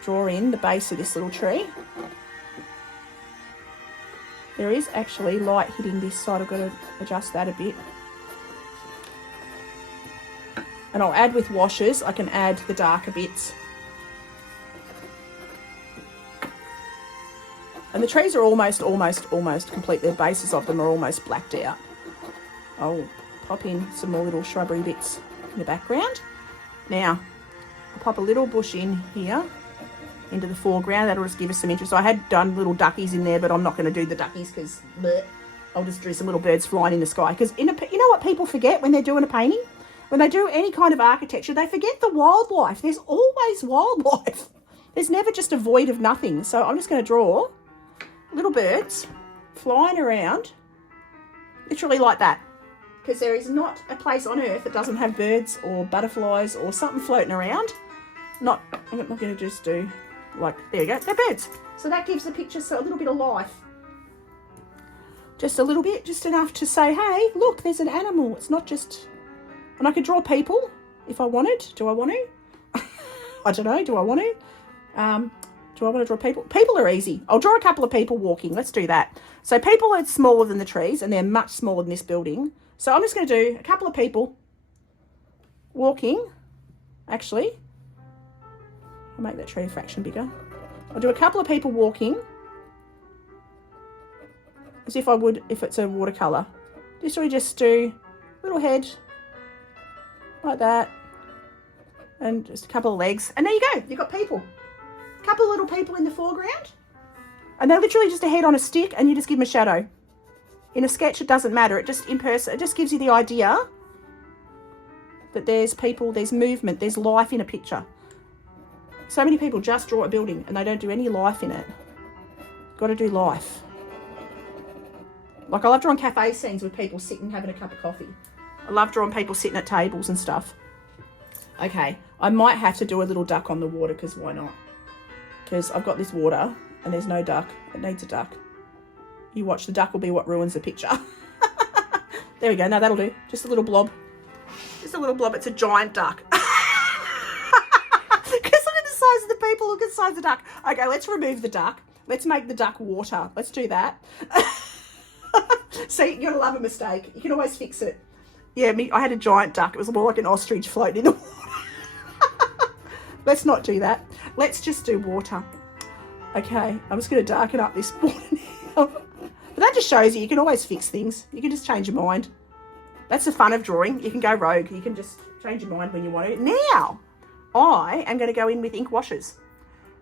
draw in the base of this little tree. There is actually light hitting this side. I've got to adjust that a bit. And I'll add with washes. I can add the darker bits. And the trees are almost complete. The bases of them are almost blacked out. I'll pop in some more little shrubbery bits in the background. Now, I'll pop a little bush in here into the foreground. That'll just give us some interest. I had done little duckies in there, but I'm not going to do the duckies because I'll just do some little birds flying in the sky. Because you know what people forget when they're doing a painting? When they do any kind of architecture, they forget the wildlife. There's always wildlife. There's never just a void of nothing. So I'm just going to draw little birds flying around, literally like that. Because there is not a place on earth that doesn't have birds or butterflies or something floating around. I'm not going to just do like, there you go, they're birds. So that gives the picture a little bit of life. Just a little bit, just enough to say, hey, look, there's an animal. It's not just, and I could draw people if I wanted. Do I want to? I don't know, do I want to? Do I want to draw people? People are easy. I'll draw a couple of people walking. Let's do that. So people are smaller than the trees and they're much smaller than this building. So I'm just going to do a couple of people walking. Actually, I'll make that tree a fraction bigger. I'll do a couple of people walking as if I would if it's a watercolour. Just do a little head like that and just a couple of legs. And there you go. You've got people. A couple of little people in the foreground. And they're literally just a head on a stick and you just give them a shadow. In a sketch, it doesn't matter. It just gives you the idea that there's people, there's movement, there's life in a picture. So many people just draw a building and they don't do any life in it. Got to do life. Like I love drawing cafe scenes with people sitting having a cup of coffee. I love drawing people sitting at tables and stuff. Okay, I might have to do a little duck on the water because why not? Because I've got this water and there's no duck. It needs a duck. You watch, the duck will be what ruins the picture. There we go. No, that'll do. Just a little blob. Just a little blob. It's a giant duck. Because look at the size of the people. Look at the size of the duck. Okay, let's remove the duck. Let's make the duck water. Let's do that. See, you're going to love a mistake. You can always fix it. Yeah, I had a giant duck. It was more like an ostrich floating in the water. Let's not do that. Let's just do water. Okay, I'm just going to darken up this border now. But that just shows you can always fix things. You can just change your mind. That's the fun of drawing. You can go rogue. You can just change your mind when you want to. Now, I am going to go in with ink washes.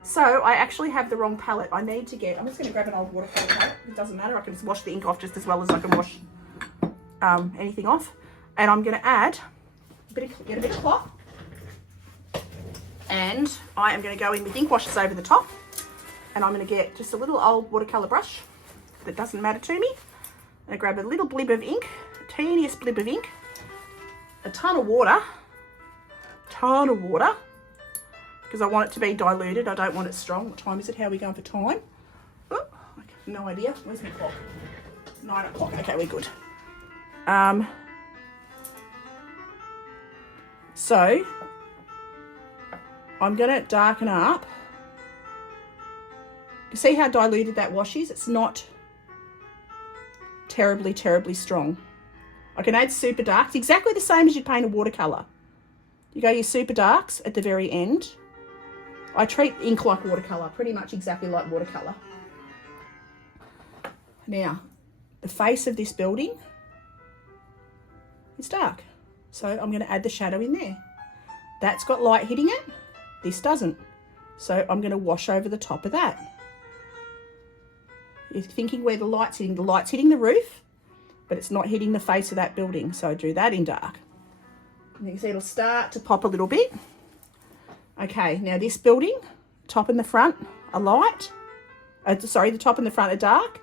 So I actually have the wrong palette. I need to get, I'm just going to grab an old watercolor palette. It doesn't matter. I can just wash the ink off just as well as I can wash anything off. And I'm going to add get a bit of cloth. And I am going to go in with ink washes over the top. And I'm going to get just a little old watercolor brush that doesn't matter to me. I'm going to grab a little blib of ink, a teeniest blib of ink, a ton of water, because I want it to be diluted. I don't want it strong. What time is it? How are we going for time? Oh, no idea. Where's my clock? 9 o'clock. Okay, we're good. So I'm going to darken up. You see how diluted that wash is? It's not terribly, terribly strong. I can add super darks, exactly the same as you'd paint a watercolour. You go your super darks at the very end. I treat ink like watercolour, pretty much exactly like watercolour. Now, the face of this building is dark. So I'm going to add the shadow in there. That's got light hitting it. This doesn't. So I'm going to wash over the top of that. You're thinking where the light's hitting. The light's hitting the roof, but it's not hitting the face of that building. So I do that in dark. And you can see it'll start to pop a little bit. Okay, now this building, top and the front are light. The top and the front are dark.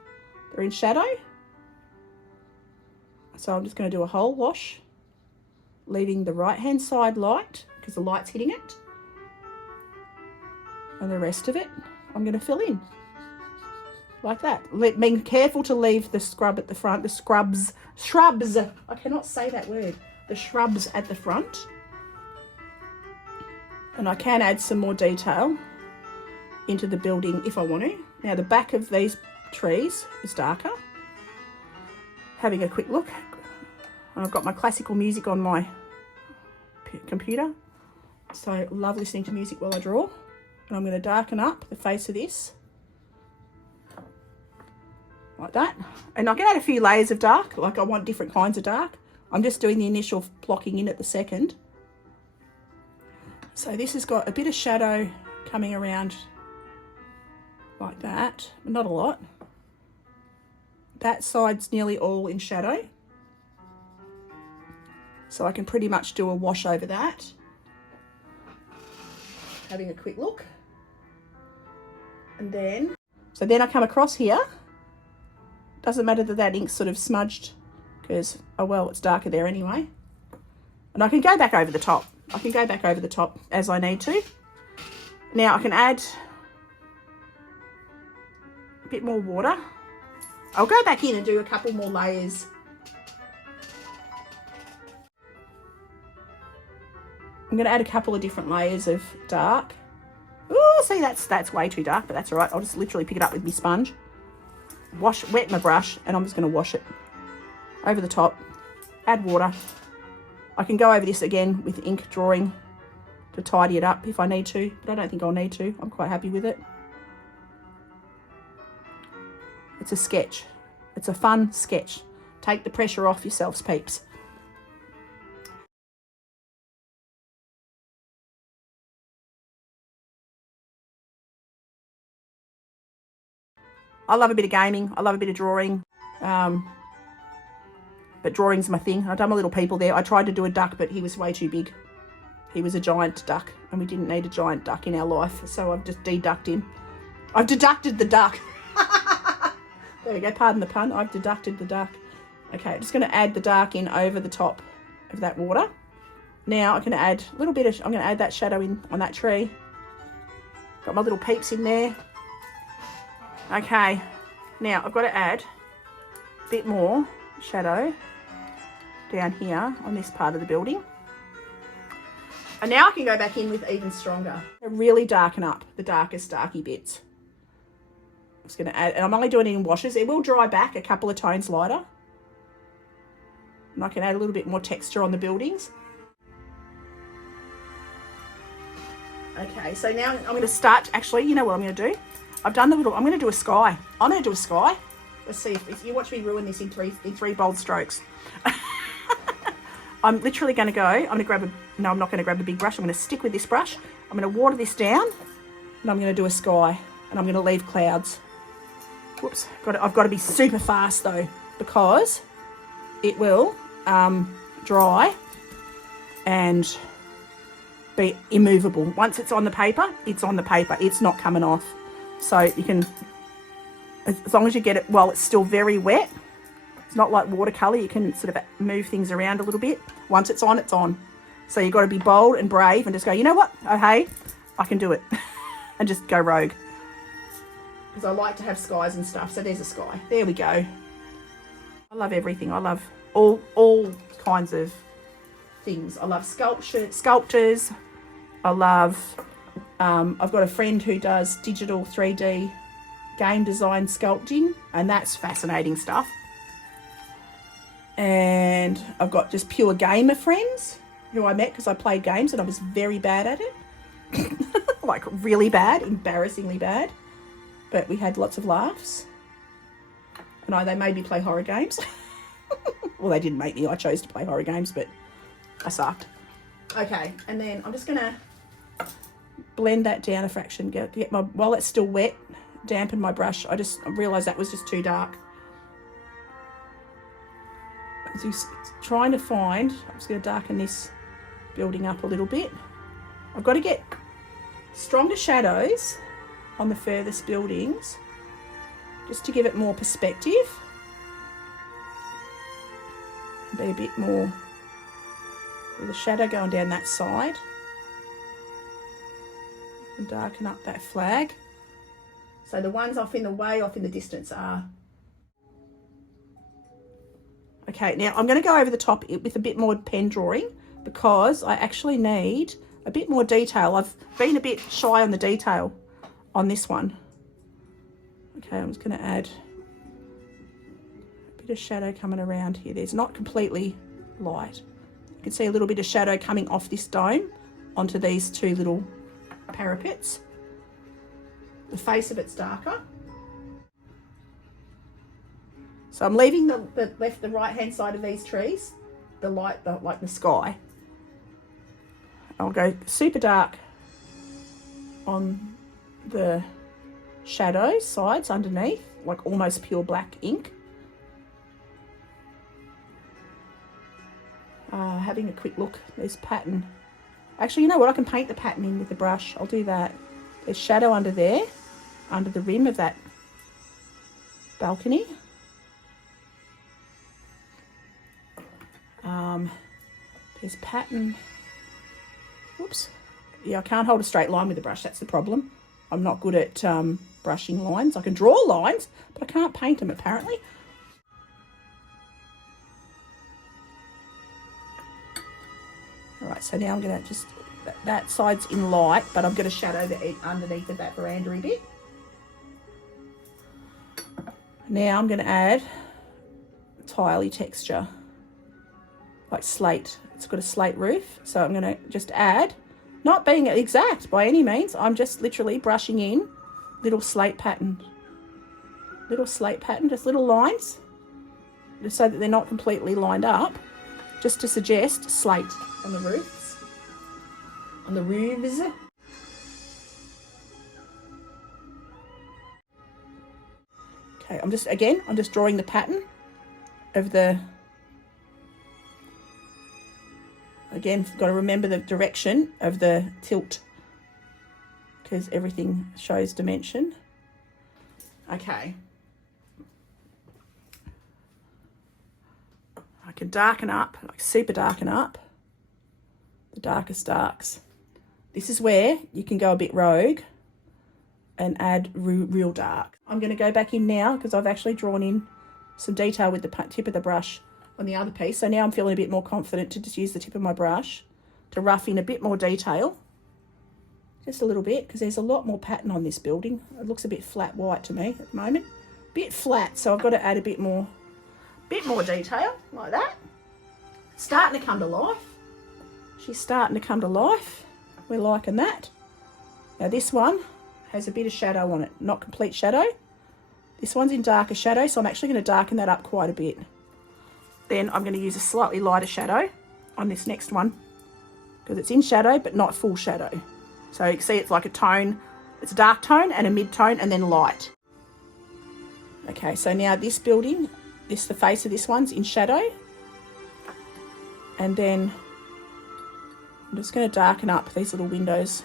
They're in shadow. So I'm just going to do a whole wash, leaving the right-hand side light because the light's hitting it. And the rest of it, I'm going to fill in. Like that. Being careful to leave the scrub at the front, the shrubs. I cannot say that word. The shrubs at the front. And I can add some more detail into the building if I want to. Now the back of these trees is darker. Having a quick look. I've got my classical music on my computer. So I love listening to music while I draw. And I'm going to darken up the face of this. Like that. And I can add a few layers of dark. Like I want different kinds of dark. I'm just doing the initial blocking in at the second. So this has got a bit of shadow coming around like that, but not a lot. That side's nearly all in shadow. So I can pretty much do a wash over that. Having a quick look. And then, so then I come across here. Doesn't matter that that ink's sort of smudged because, oh well, it's darker there anyway. And I can go back over the top. I can go back over the top as I need to. Now I can add a bit more water. I'll go back in and do a couple more layers. I'm going to add a couple of different layers of dark. Oh, see, that's way too dark, but that's all right. I'll just literally pick it up with my sponge. Wet my brush, and I'm just going to wash it over the top. Add water. I can go over this again with ink drawing to tidy it up if I need to, but I don't think I'll need to. I'm quite happy with it. It's a sketch. It's a fun sketch. Take the pressure off yourselves, peeps. I love a bit of gaming. I love a bit of drawing. But drawing's my thing. I've done my little people there. I tried to do a duck, but he was way too big. He was a giant duck, and we didn't need a giant duck in our life, so I've just deducted him. I've deducted the duck. There we go, pardon the pun. I've deducted the duck. Okay, I'm just going to add the dark in over the top of that water. Now I'm going to add a little bit of, I'm going to add that shadow in on that tree. Got my little peeps in there. Okay, now I've got to add a bit more shadow down here on this part of the building. And now I can go back in with even stronger. Really darken up the darkest darky bits. I'm just going to add, and I'm only doing it in washes. It will dry back a couple of tones lighter. And I can add a little bit more texture on the buildings. Okay, so now I'm going to start, actually, you know what I'm going to do? I've done the little, I'm going to do a sky. I'm going to do a sky. Let's see if you watch me ruin this in three bold strokes. I'm literally going to go, I'm going to grab no, I'm not going to grab a big brush. I'm going to stick with this brush. I'm going to water this down and I'm going to do a sky and I'm going to leave clouds. Whoops, I've got to be super fast though because it will dry and be immovable. Once it's on the paper, it's on the paper. It's not coming off. So you can, as long as you get it while it's still very wet, it's not like watercolour. You can sort of move things around a little bit. Once it's on, it's on. So you've got to be bold and brave and just go, you know what? Oh, hey, I can do it. And just go rogue. Because I like to have skies and stuff. So there's a sky. There we go. I love everything. I love all kinds of things. I love sculptors. I love, I've got a friend who does digital 3D game design sculpting. And that's fascinating stuff. And I've got just pure gamer friends who I met because I played games and I was very bad at it. Like really bad, embarrassingly bad. But we had lots of laughs. And they made me play horror games. Well, they didn't make me. I chose to play horror games, but I sucked. Okay, and then I'm just going to blend that down a fraction. Get my, while it's still wet, dampen my brush. I realised that was just too dark. Just trying to find, I'm just going to darken this building up a little bit. I've got to get stronger shadows on the furthest buildings just to give it more perspective. Be a bit more with the shadow going down that side. And darken up that flag. So the ones way off in the distance are. Okay, now I'm going to go over the top with a bit more pen drawing because I actually need a bit more detail. I've been a bit shy on the detail on this one. Okay, I'm just going to add a bit of shadow coming around here. There's not completely light. You can see a little bit of shadow coming off this dome onto these two little parapets. The face of it's darker. So I'm leaving the right hand side of these trees, the light, like the sky. I'll go super dark on the shadow sides underneath, like almost pure black ink. Having a quick look, there's pattern. Actually, you know what? I can paint the pattern in with the brush. I'll do that. There's shadow under there, under the rim of that balcony. There's pattern. Whoops. Yeah, I can't hold a straight line with the brush. That's the problem. I'm not good at brushing lines. I can draw lines, but I can't paint them apparently. All right, so now I'm going to just, that side's in light, but I'm going to shadow the underneath of that veranda a bit. Now I'm going to add tiley texture, like slate. It's got a slate roof, so I'm going to just add, not being exact by any means, I'm just literally brushing in little slate pattern, just little lines, just so that they're not completely lined up, just to suggest slate on the roofs, on the roofs. Okay, I'm just drawing the pattern of the, again, got to remember the direction of the tilt because everything shows dimension. Okay. I can darken up, like super darken up the darkest darks. This is where you can go a bit rogue and add real dark. I'm going to go back in now because I've actually drawn in some detail with the tip of the brush on the other piece. So now I'm feeling a bit more confident to just use the tip of my brush to rough in a bit more detail. Just a little bit, because there's a lot more pattern on this building. It looks a bit flat white to me at the moment. Bit flat, so I've got to add a bit more detail, like that. Starting to come to life. She's starting to come to life. We're liking that. Now this one has a bit of shadow on it, not complete shadow. This one's in darker shadow, so I'm actually going to darken that up quite a bit. Then I'm going to use a slightly lighter shadow on this next one because it's in shadow but not full shadow. So you can see it's like a tone, it's a dark tone and a mid-tone and then light. Okay, so now this building, the face of this one's in shadow. And then I'm just going to darken up these little windows.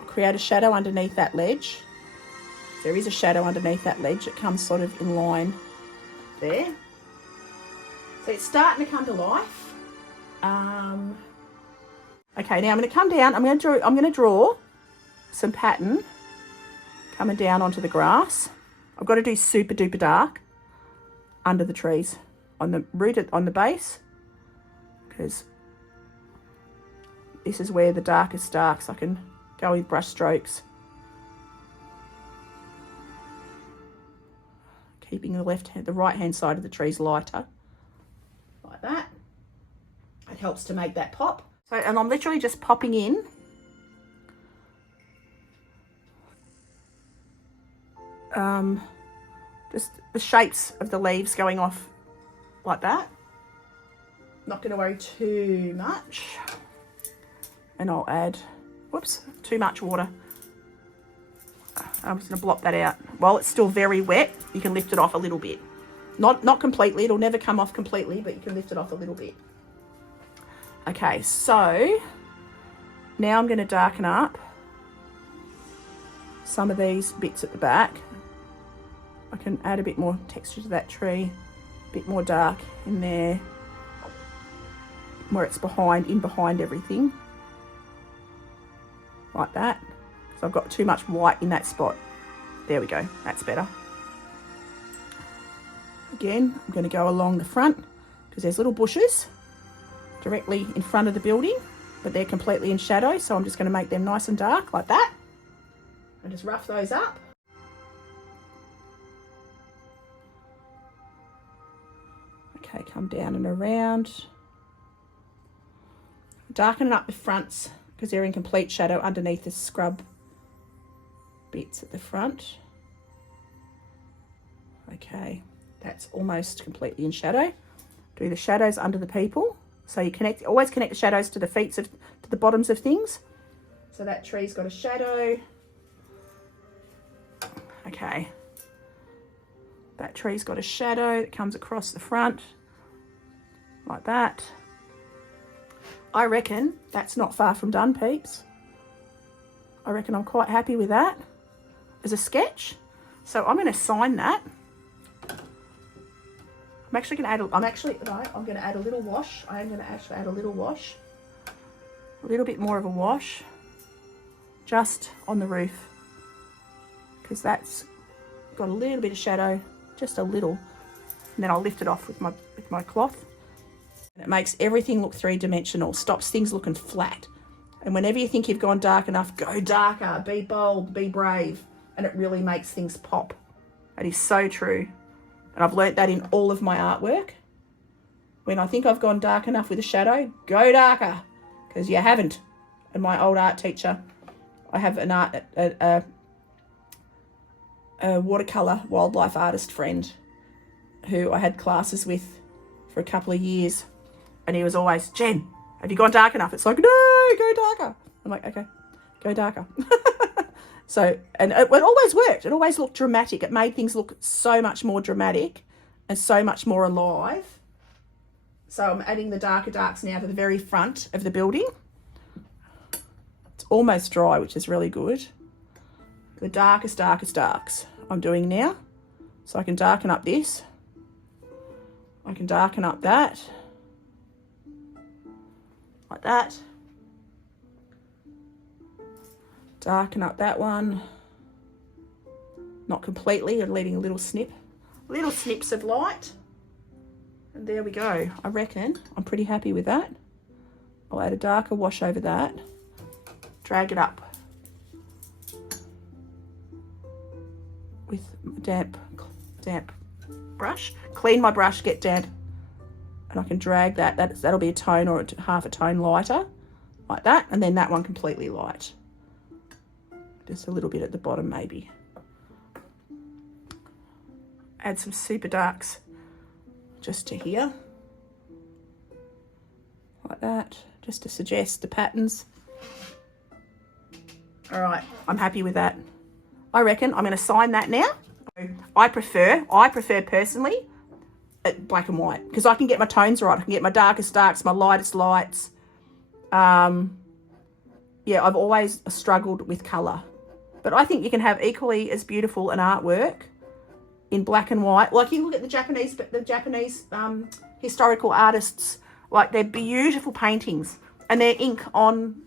I'll create a shadow underneath that ledge. There is a shadow underneath that ledge. It comes sort of in line there. So it's starting to come to life. Okay, now I'm going to come down. I'm going to draw some pattern coming down onto the grass. I've got to do super duper dark under the trees on the root, on the base, because this is where the darkest dark, so I can go with brush strokes, keeping the right hand side of the trees lighter, like that. It helps to make that pop. So, and I'm literally just popping in just the shapes of the leaves going off like that. Not going to worry too much. And I'll add, whoops, too much water. I'm just going to blot that out. While it's still very wet, you can lift it off a little bit. Not completely, it'll never come off completely, but you can lift it off a little bit. Okay, so now I'm going to darken up some of these bits at the back. I can add a bit more texture to that tree, a bit more dark in there, where it's in behind everything, like that. So I've got too much white in that spot. There we go, that's better. Again, I'm going to go along the front because there's little bushes directly in front of the building, but they're completely in shadow, so I'm just going to make them nice and dark like that and just rough those up. Okay, come down and around. Darkening up the fronts because they're in complete shadow underneath the scrub bits at the front. Okay, that's almost completely in shadow. Do the shadows under the people. So you always connect the shadows to the to the bottoms of things. So that tree's got a shadow. Okay. That tree's got a shadow that comes across the front like that. I reckon that's not far from done, peeps. I reckon I'm quite happy with that as a sketch. So I'm going to sign that. I'm actually going to add, I'm going to add a little wash. I am going to actually add a little wash. A little bit more of a wash. Just on the roof. Because that's got a little bit of shadow. Just a little. And then I'll lift it off with my cloth. And it makes everything look three-dimensional. Stops things looking flat. And whenever you think you've gone dark enough, go darker. Be bold. Be brave. And it really makes things pop. That is so true. And I've learnt that in all of my artwork. When I think I've gone dark enough with a shadow, go darker, because you haven't. And my old art teacher, I have a watercolour wildlife artist friend who I had classes with for a couple of years. And he was always, Jen, have you gone dark enough? It's like, no, go darker. I'm like, okay, go darker. So, and it always worked. It always looked dramatic. It made things look so much more dramatic and so much more alive. So I'm adding the darker darks now to the very front of the building. It's almost dry, which is really good. The darkest darks I'm doing now. So I can darken up this. I can darken up that. Like that. Darken up that one. Not completely, I'm leaving a little snips of light. And there we go. I reckon I'm pretty happy with that. I'll add a darker wash over that. Drag it up with a damp brush. Clean my brush, get damp. And I can drag that. That'll be a tone or half a tone lighter. Like that. And then that one completely light. Just a little bit at the bottom maybe. Add some super darks just to here. Like that, just to suggest the patterns. All right, I'm happy with that. I reckon I'm going to sign that now. I prefer personally black and white because I can get my tones right. I can get my darkest darks, my lightest lights. Yeah, I've always struggled with colour. But I think you can have equally as beautiful an artwork in black and white. Like you look at the Japanese historical artists, like they're beautiful paintings and they're ink on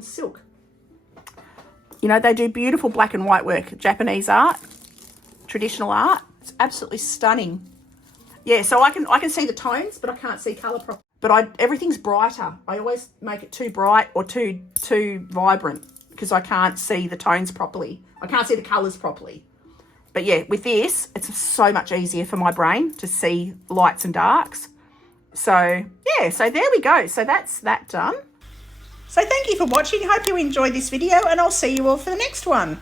silk. You know, they do beautiful black and white work. Japanese art, traditional art. It's absolutely stunning. Yeah, so I can see the tones, but I can't see colour properly. But everything's brighter. I always make it too bright or too vibrant because I can't see the tones properly. I can't see the colours properly. But yeah, with this, it's so much easier for my brain to see lights and darks. So yeah, so there we go. So that's that done. So thank you for watching. Hope you enjoyed this video and I'll see you all for the next one.